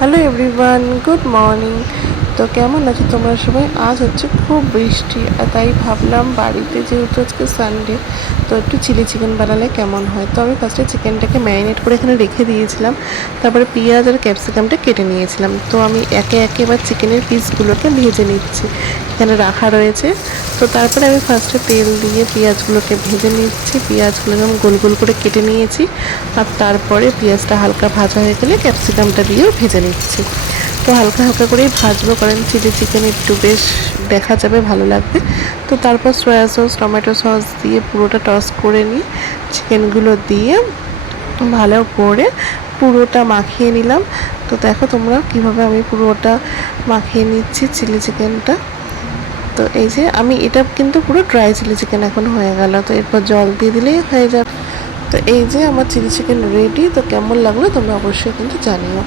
Hello everyone, good morning. তো কেমন আছো তোমরা সবাই? আজ হচ্ছে খুব বৃষ্টি, আর তাই ভাবলাম বাড়িতে যেহেতু আজকে সানডে, তো একটু চিলি চিকেন বানালে কেমন হয়। তো আমি ফার্স্টে চিকেনটাকে ম্যারিনেট করে এখানে রেখে দিয়েছিলাম, তারপরে পেঁয়াজ আর ক্যাপসিকামটা কেটে নিয়েছিলাম। তো আমি একে একে এবার চিকেনের পিসগুলোকে ভেজে নিচ্ছি, এখানে রাখা রয়েছে। তো তারপরে আমি ফার্স্টে তেল দিয়ে পেঁয়াজগুলোকে ভেজে নিচ্ছি, পেঁয়াজগুলোকে আমি গোল গোল করে কেটে নিয়েছি। আর তারপরে পেঁয়াজটা হালকা ভাজা হয়ে গেলে ক্যাপসিকামটা দিয়েও ভেজে নিচ্ছি। তো হালকা হালকা করেই ভাজবো, কারণ চিলি চিকেন একটু বেশ দেখা যাবে, ভালো লাগবে। তো তারপর সয়া সস, টমেটো সস দিয়ে পুরোটা টস করে নিয়ে চিকেনগুলো দিয়ে ভালো করে পুরোটা মাখিয়ে নিলাম। তো দেখো তোমরা কীভাবে আমি পুরোটা মাখিয়ে নিচ্ছি চিলি চিকেনটা। তো এই যে আমি এটা কিন্তু পুরো ড্রাই চিলি চিকেন এখন হয়ে গেল। তো এরপর জল দিয়ে দিলেই হয়ে যাবে। তো এই যে আমার চিলি চিকেন রেডি। তো কেমন লাগলো তোমরা অবশ্যই কিন্তু জানিও।